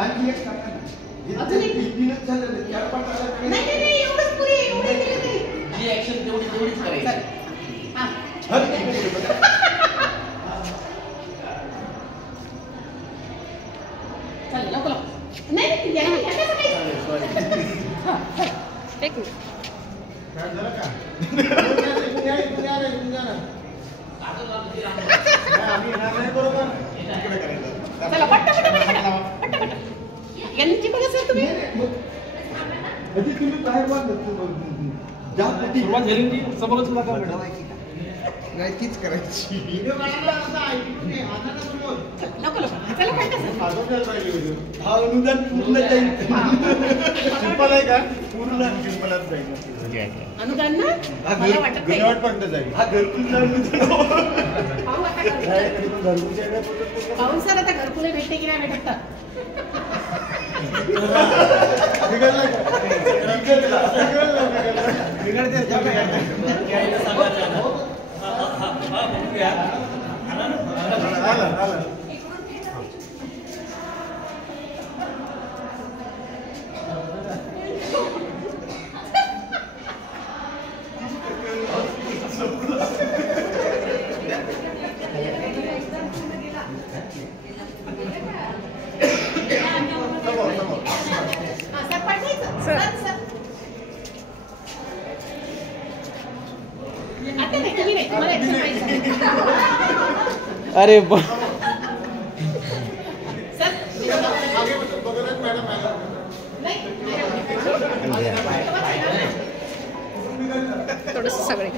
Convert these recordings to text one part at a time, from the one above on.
आणखी एक टाका ना. अजून एक? तीनच झालेले, 4-5 झाले. नाही एवढंच पुरे एवढे दिले तरी. जी ऍक्शन तेवढीच करायची. हां. हर ठीक आहे. चल लवकर. नाही याने कसं काय? एक मिनिट. काय झालं का? आम्ही येणार नाही बरोबर. चला पट्ट. यांची बघा सर तुम्ही. अजी तुम्ही बाहेर वाजत सुरुवात झाली की समोरच नका मॅडम. नाही तीच करायची. लवकर चला पट्ट सर. हा अनुदान पूर्ण जाईल. सिंपल आहे का? पूर्ण सिंपलच जाईल. अनुदान ना मला वाटत नाही. घरपट्ट जाईल. हा घरकुल पाहू आता पाहून सर आता घरकुले भेटते की नाही भेटत. अरे थोडस सगळे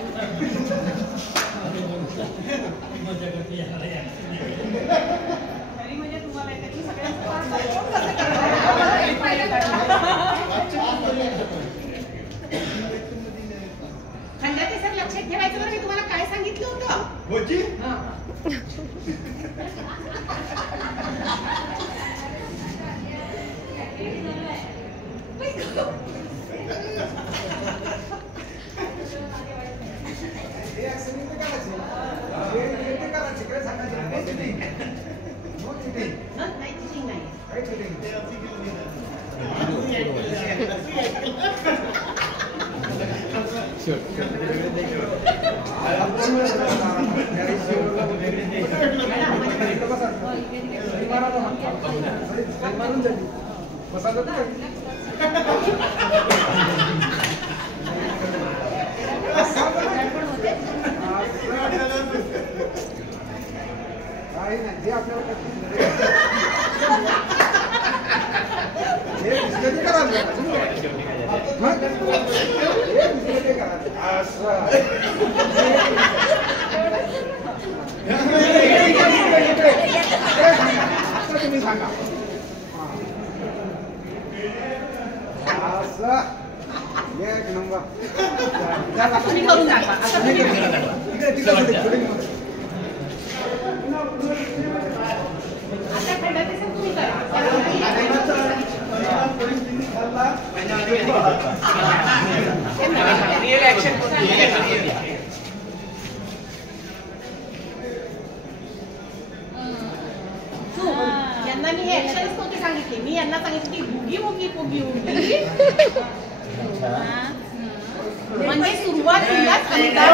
खंडाते सर लक्षात ठेवायचं बरं. मी तुम्हाला काय सांगितलं होतं. तुम्ही करून दाखवा. आता तुम्ही आता खंडाते सर तुम्ही करा. रिअल ऍक्शन यांना मी हे ऍक्शनच नव्हते सांगितले. मी यांना सांगितले की बुगी बुगी बुगी बुगी म्हणजे सुरुवातीलाच अनुदान